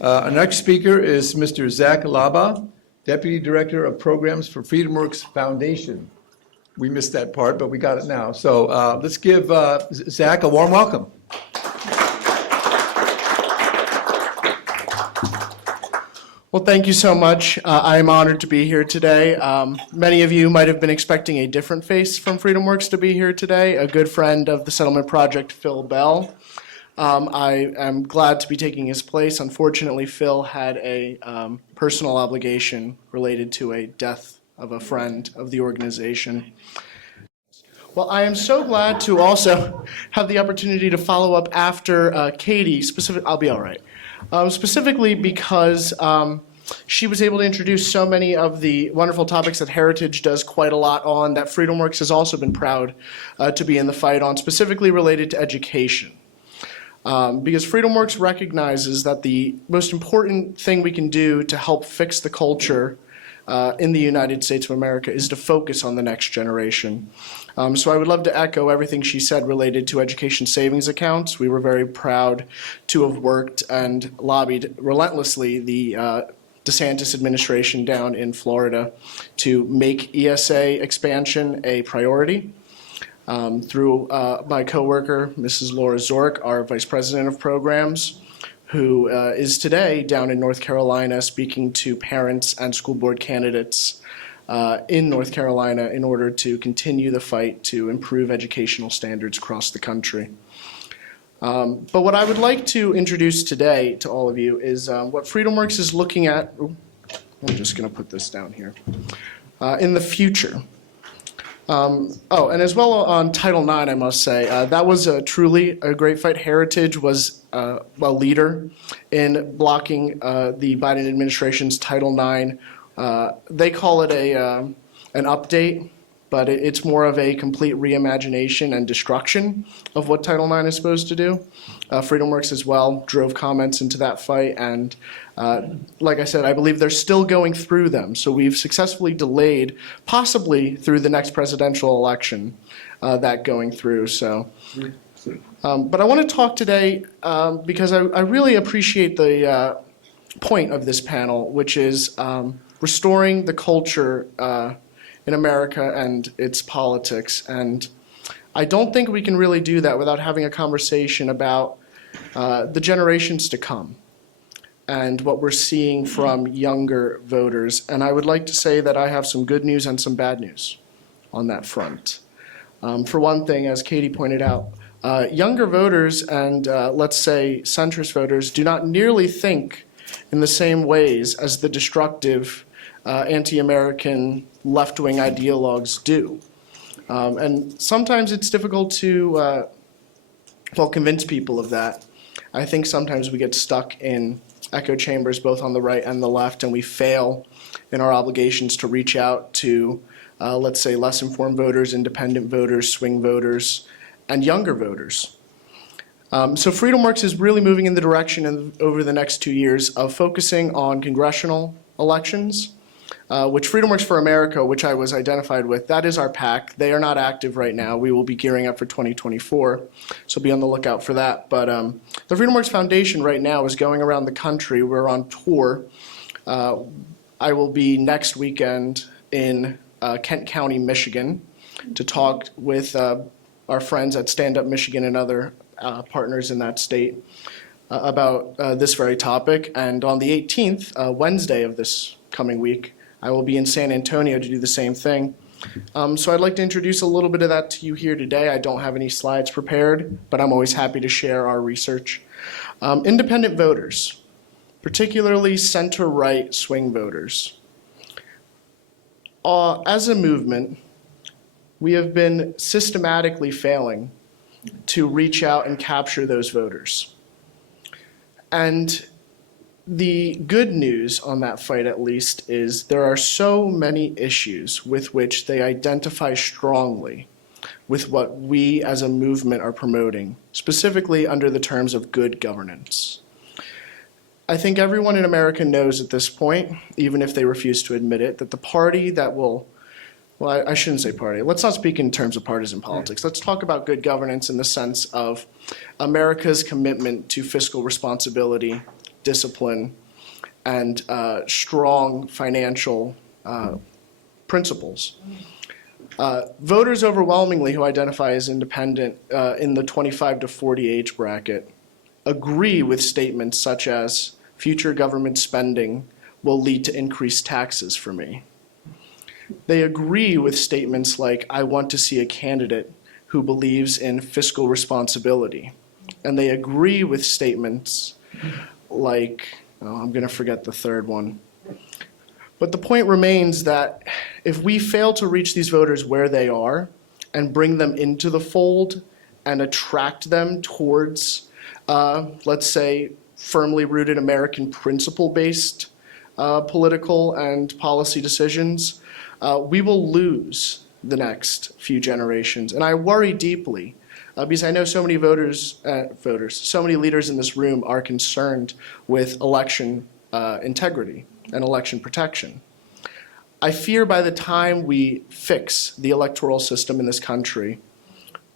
Our next speaker is Mr. Zach Laba, Deputy Director of Programs for FreedomWorks Foundation. We missed that part, but we got it now. So let's give Zach a warm welcome. Well, thank you so much. I am honored to be here today. Many of you might have been expecting a different face from FreedomWorks to be here today, a good friend of the Settlement Project, Phil Bell. I am glad to be taking his place. Unfortunately, Phil had a personal obligation related to a death of a friend of the organization. Well, I am so glad to also have the opportunity to follow up after Katie. I'll be all right. Specifically because she was able to introduce so many of the wonderful topics that Heritage does quite a lot on, that FreedomWorks has also been proud to be in the fight on, specifically related to education. Because FreedomWorks recognizes that the most important thing we can do to help fix the culture in the United States of America is to focus on the next generation. So I would love to echo everything she said related to education savings accounts. We were very proud to have worked and lobbied relentlessly the DeSantis administration down in Florida to make ESA expansion a priority. Through my coworker, Mrs. Laura Zork, our Vice President of Programs, who is today down in North Carolina speaking to parents and school board candidates in North Carolina in order to continue the fight to improve educational standards across the country. But what I would like to introduce today to all of you is what FreedomWorks is looking at. I'm just going to put this down here. In the future. And as well on Title IX, I must say, that was truly a great fight. Heritage was a leader in blocking the Biden administration's Title IX. They call it an update, but it's more of a complete reimagination and destruction of what Title IX is supposed to do. FreedomWorks as well drove comments into that fight, and like I said, I believe they're still going through them. So we've successfully delayed, possibly through the next presidential election, that going through. So, but I want to talk today because I really appreciate the point of this panel, which is restoring the culture in America and its politics. And I don't think we can really do that without having a conversation about the generations to come and what we're seeing from younger voters. And I would like to say that I have some good news and some bad news on that front. For one thing, as Katie pointed out, younger voters and let's say centrist voters do not nearly think in the same ways as the destructive anti-American left-wing ideologues do. And sometimes it's difficult to convince people of that. I think sometimes we get stuck in echo chambers both on the right and the left, and we fail in our obligations to reach out to, let's say, less informed voters, independent voters, swing voters, and younger voters. So FreedomWorks is really moving in the direction over the next 2 years of focusing on congressional elections, which FreedomWorks for America, which I was identified with, that is our PAC. They are not active right now. We will be gearing up for 2024, so be on the lookout for that. But the FreedomWorks Foundation right now is going around the country. We're on tour. I will be next weekend in Kent County, Michigan, to talk with our friends at Stand Up Michigan and other partners in that state about this very topic. And on the 18th, Wednesday of this coming week, I will be in San Antonio to do the same thing. So I'd like to introduce a little bit of that to you here today. I don't have any slides prepared, but I'm always happy to share our research. Independent voters, particularly center-right swing voters. As a movement, we have been systematically failing to reach out and capture those voters. And the good news on that fight, at least, is there are so many issues with which they identify strongly with what we as a movement are promoting, specifically under the terms of good governance. I think everyone in America knows at this point, even if they refuse to admit it, that the party that will, I shouldn't say party. Let's not speak in terms of partisan politics. Let's talk about good governance in the sense of America's commitment to fiscal responsibility, discipline, and strong financial principles. Voters overwhelmingly who identify as independent in the 25 to 40 age bracket agree with statements such as future government spending will lead to increased taxes for me. They agree with statements like, I want to see a candidate who believes in fiscal responsibility. And they agree with statements like, oh, I'm going to forget the third one. But the point remains that if we fail to reach these voters where they are and bring them into the fold and attract them towards, let's say, firmly rooted American principle-based political and policy decisions, we will lose the next few generations. And I worry deeply because I know so many so many leaders in this room are concerned with election integrity and election protection. I fear by the time we fix the electoral system in this country,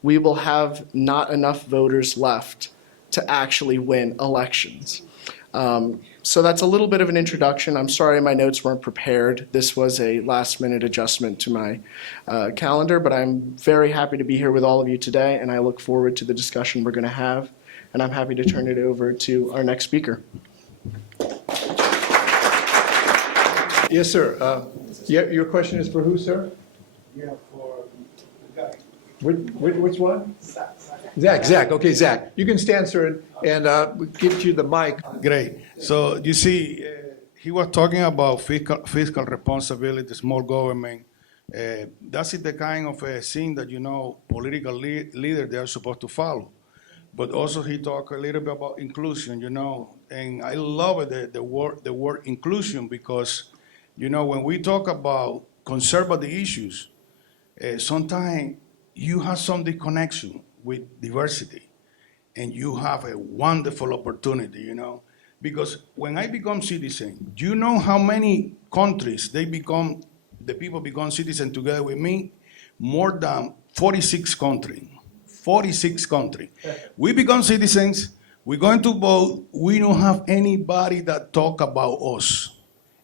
we will have not enough voters left to actually win elections. So that's a little bit of an introduction. I'm sorry my notes weren't prepared. This was a last-minute adjustment to my calendar, but I'm very happy to be here with all of you today, and I look forward to the discussion we're going to have, and I'm happy to turn it over to our next speaker. Yes, sir. Your question is for who, sir? Yeah, for the guy. Which one? Zach. Okay, Zach. You can stand, sir, and we'll get you the mic. Great. So you see, he was talking about fiscal responsibility, small government. That's the kind of thing that, political leaders, they are supposed to follow. But also he talked a little bit about inclusion, and I love it, the word inclusion, because, when we talk about conservative issues, sometimes you have some disconnection with diversity, and you have a wonderful opportunity, because when I become citizen, do you know how many countries the people become citizen together with me? More than 46 countries. 46 countries. We become citizens, we're going to vote, we don't have anybody that talk about us.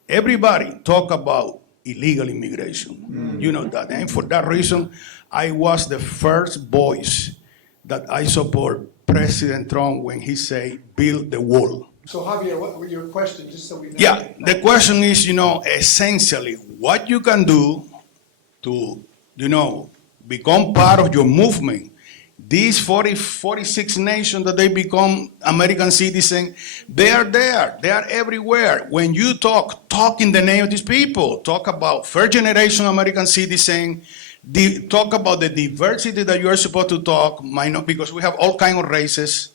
Everybody talk about illegal immigration. You know that. And for that reason, I was the first voice that I support President Trump when he say, build the wall. So Javier, what was your question, just so we know? Yeah, the question is, essentially what you can do to, become part of your movement. These 46 nations that they become American citizens, they are there. They are everywhere. When you talk in the name of these people. Talk about first generation American citizen. Talk about the diversity that you are supposed to talk, because we have all kinds of races.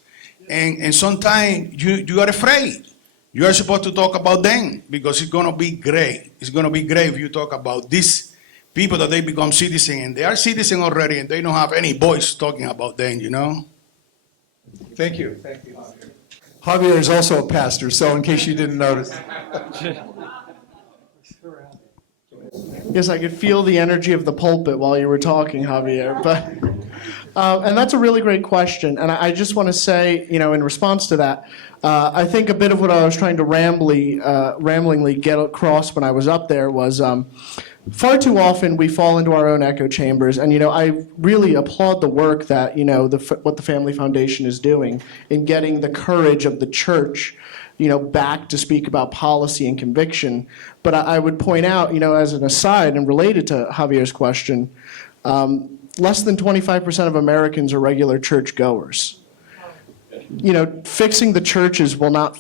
And sometimes you are afraid. You are supposed to talk about them because it's going to be great. It's going to be great if you talk about these people that they become citizens, and they are citizens already, and they don't have any voice talking about them, Thank you, Javier. Javier is also a pastor, so in case you didn't notice. Yes, I could feel the energy of the pulpit while you were talking, Javier. But and that's a really great question. And I just want to say, in response to that, I think a bit of what I was trying to ramblingly get across when I was up there was far too often we fall into our own echo chambers. And, I really applaud the work that, what the Family Foundation is doing in getting the courage of the church back to speak about policy and conviction. But I would point out, as an aside and related to Javier's question, less than 25% of Americans are regular churchgoers. Fixing the churches will not,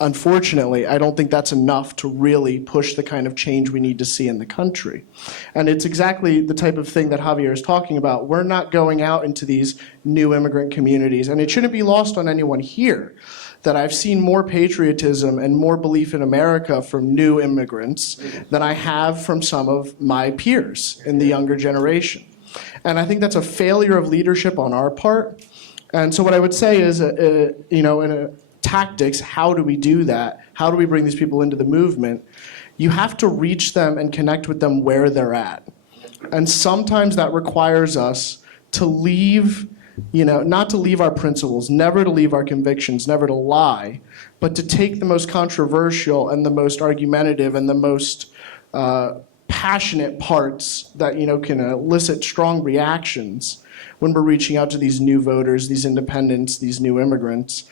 unfortunately, I don't think that's enough to really push the kind of change we need to see in the country. And it's exactly the type of thing that Javier is talking about. We're not going out into these new immigrant communities, and it shouldn't be lost on anyone here that I've seen more patriotism and more belief in America from new immigrants than I have from some of my peers in the younger generation. And I think that's a failure of leadership on our part. And so what I would say is, in tactics, how do we do that? How do we bring these people into the movement? You have to reach them and connect with them where they're at. And sometimes that requires us to leave not to leave our principles, never to leave our convictions, never to lie, but to take the most controversial and the most argumentative and the most passionate parts that, can elicit strong reactions when we're reaching out to these new voters, these independents, these new immigrants.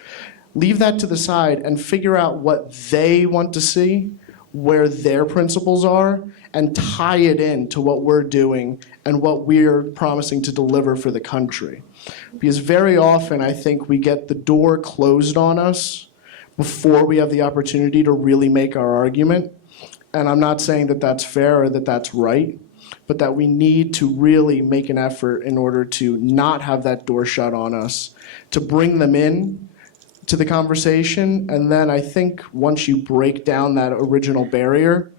Leave that to the side and figure out what they want to see, where their principles are, and tie it in to what we're doing and what we're promising to deliver for the country. Because very often I think we get the door closed on us before we have the opportunity to really make our argument. And I'm not saying that that's fair or that that's right, but that we need to really make an effort in order to not have that door shut on us, to bring them in to the conversation. And then I think once you break down that original barrier,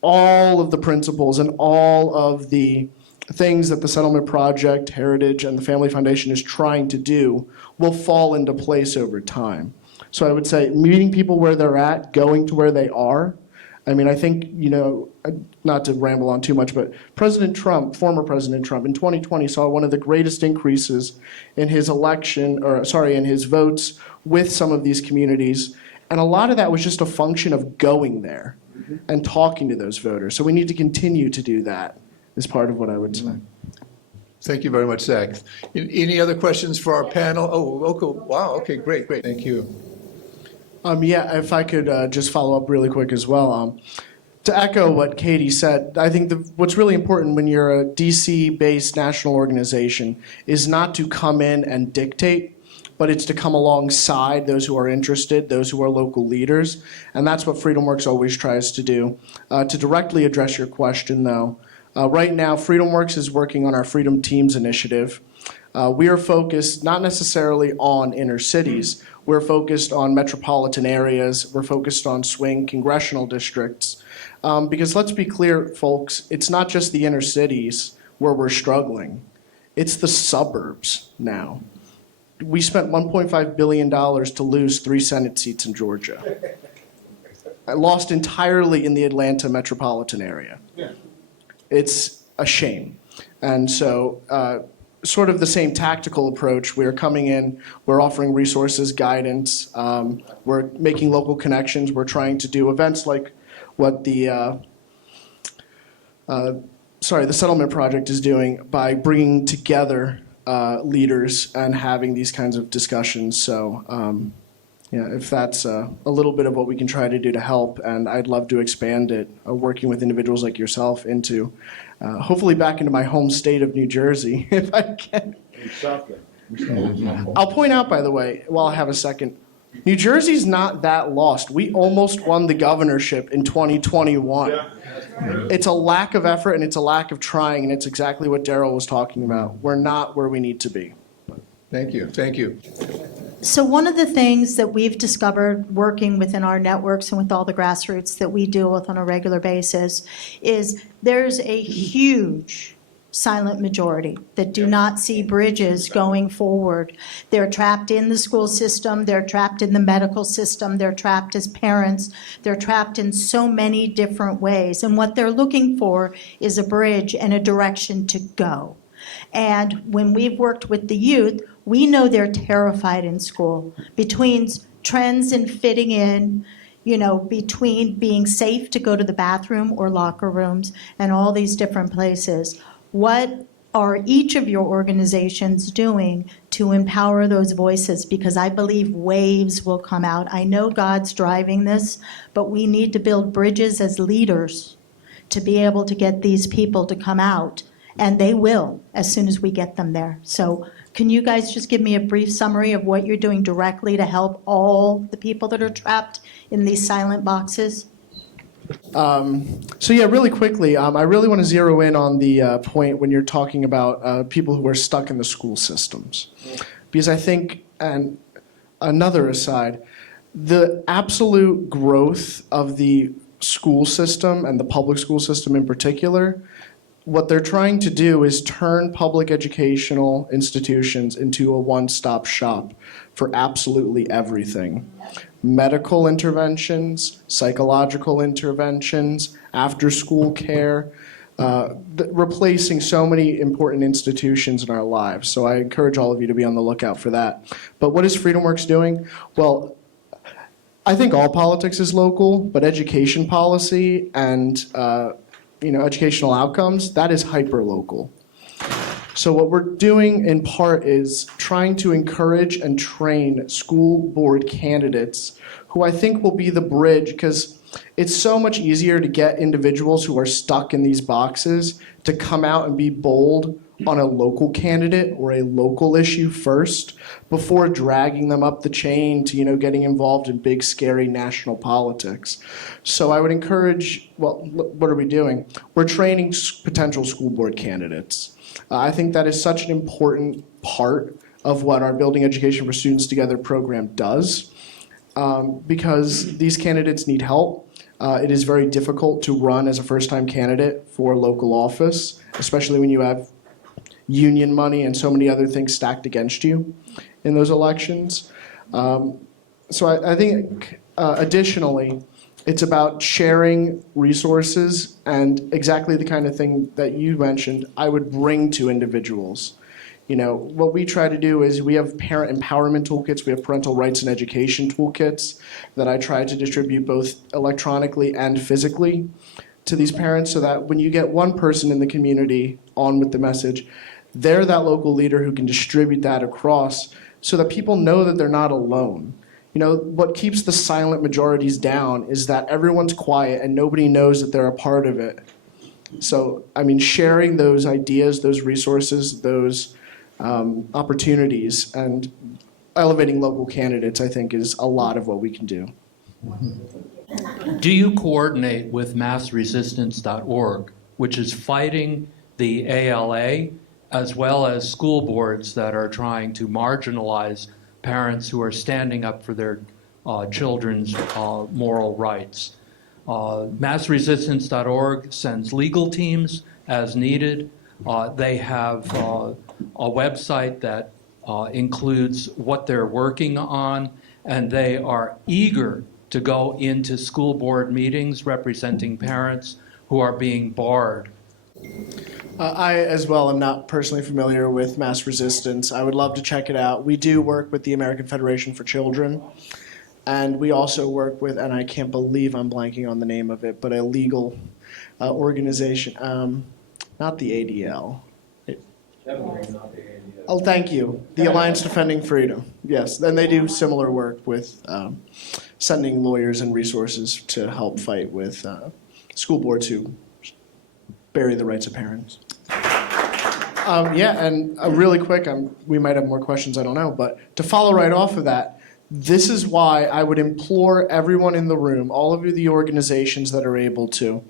all of the principles and all of the things that the Settlement Project, Heritage, and the Family Foundation is trying to do will fall into place over time. So I would say meeting people where they're at, going to where they are. I mean, I think, not to ramble on too much, but President Trump, former President Trump, in 2020 saw one of the greatest increases in his in his votes with some of these communities. And a lot of that was just a function of going there and talking to those voters. So we need to continue to do that, is part of what I would say. Thank you very much, Zach. Any other questions for our panel? Oh, okay. Wow, okay, great. Thank you. If I could just follow up really quick as well. To echo what Katie said, I think what's really important when you're a DC-based national organization is not to come in and dictate, but it's to come alongside those who are interested, those who are local leaders. And that's what FreedomWorks always tries to do. To directly address your question, though, right now, FreedomWorks is working on our Freedom Teams initiative. We are focused not necessarily on inner cities. We're focused on metropolitan areas. We're focused on swing congressional districts. Because let's be clear, folks, it's not just the inner cities where we're struggling. It's the suburbs now. We spent $1.5 billion to lose 3 Senate seats in Georgia. I lost entirely in the Atlanta metropolitan area. Yeah. It's a shame. And so sort of the same tactical approach. We're coming in, we're offering resources, guidance, we're making local connections, we're trying to do events like what the Settlement Project is doing by bringing together leaders and having these kinds of discussions. So if that's a little bit of what we can try to do to help, and I'd love to expand it, working with individuals like yourself into, hopefully back into my home state of New Jersey, if I can. I'll point out, by the way, while I have a second, New Jersey's not that lost. We almost won the governorship in 2021. Yeah. It's a lack of effort and it's a lack of trying, and it's exactly what Daryl was talking about. We're not where we need to be. Thank you. So one of the things that we've discovered working within our networks and with all the grassroots that we deal with on a regular basis is there's a huge silent majority that do not see bridges going forward. They're trapped in the school system, they're trapped in the medical system, they're trapped as parents, they're trapped in so many different ways. And what they're looking for is a bridge and a direction to go. And when we've worked with the youth, we know they're terrified in school between trends and fitting in, between being safe to go to the bathroom or locker rooms and all these different places. What are each of your organizations doing to empower those voices? Because I believe waves will come out. I know God's driving this, but we need to build bridges as leaders to be able to get these people to come out. And they will as soon as we get them there. So can you guys just give me a brief summary of what you're doing directly to help all the people that are trapped in these silent boxes? Really quickly, I really want to zero in on the point when you're talking about people who are stuck in the school systems. Because I think, and another aside, the absolute growth of the school system and the public school system in particular, what they're trying to do is turn public educational institutions into a one-stop shop for absolutely everything. Medical interventions, psychological interventions, after-school care, replacing so many important institutions in our lives. So I encourage all of you to be on the lookout for that. But what is FreedomWorks doing? Well, I think all politics is local, but education policy and educational outcomes, that is hyper-local. So what we're doing in part is trying to encourage and train school board candidates who I think will be the bridge, because it's so much easier to get individuals who are stuck in these boxes to come out and be bold on a local candidate or a local issue first before dragging them up the chain to, getting involved in big, scary national politics. So I would encourage, what are we doing? We're training potential school board candidates. I think that is such an important part of what our Building Education for Students Together program does, because these candidates need help. It is very difficult to run as a first-time candidate for local office, especially when you have union money and so many other things stacked against you in those elections. So I think additionally, it's about sharing resources and exactly the kind of thing that you mentioned I would bring to individuals. What we try to do is we have parent empowerment toolkits, we have parental rights and education toolkits that I try to distribute both electronically and physically to these parents, so that when you get one person in the community on with the message, they're that local leader who can distribute that across so that people know that they're not alone. What keeps the silent majorities down is that everyone's quiet and nobody knows that they're a part of it. So, sharing those ideas, those resources, those opportunities, and elevating local candidates, I think, is a lot of what we can do. Do you coordinate with massresistance.org, which is fighting the ALA, as well as school boards that are trying to marginalize parents who are standing up for their children's moral rights? Massresistance.org sends legal teams as needed. They have a website that includes what they're working on, and they are eager to go into school board meetings representing parents who are being barred. I, as well, am not personally familiar with Mass Resistance. I would love to check it out. We do work with the American Federation for Children, and we also work with, and I can't believe I'm blanking on the name of it, but a legal organization, not the ADL. Definitely not the ADL. Oh, thank you. The Alliance Defending Freedom. Yes, and they do similar work with sending lawyers and resources to help fight with school boards who bury the rights of parents. And really quick, we might have more questions, I don't know, but to follow right off of that, this is why I would implore everyone in the room, all of the organizations that are able to,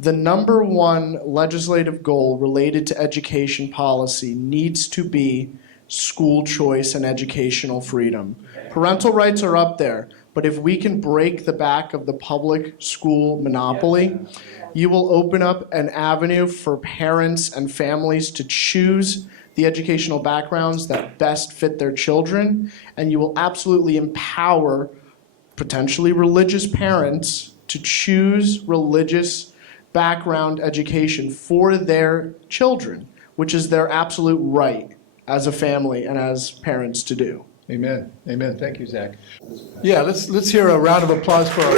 the number one legislative goal related to education policy needs to be school choice and educational freedom. Parental rights are up there, but if we can break the back of the public school monopoly, you will open up an avenue for parents and families to choose the educational backgrounds that best fit their children, and you will absolutely empower potentially religious parents to choose religious background education for their children, which is their absolute right as a family and as parents to do. Amen. Amen. Thank you, Zach. Yeah, let's hear a round of applause for our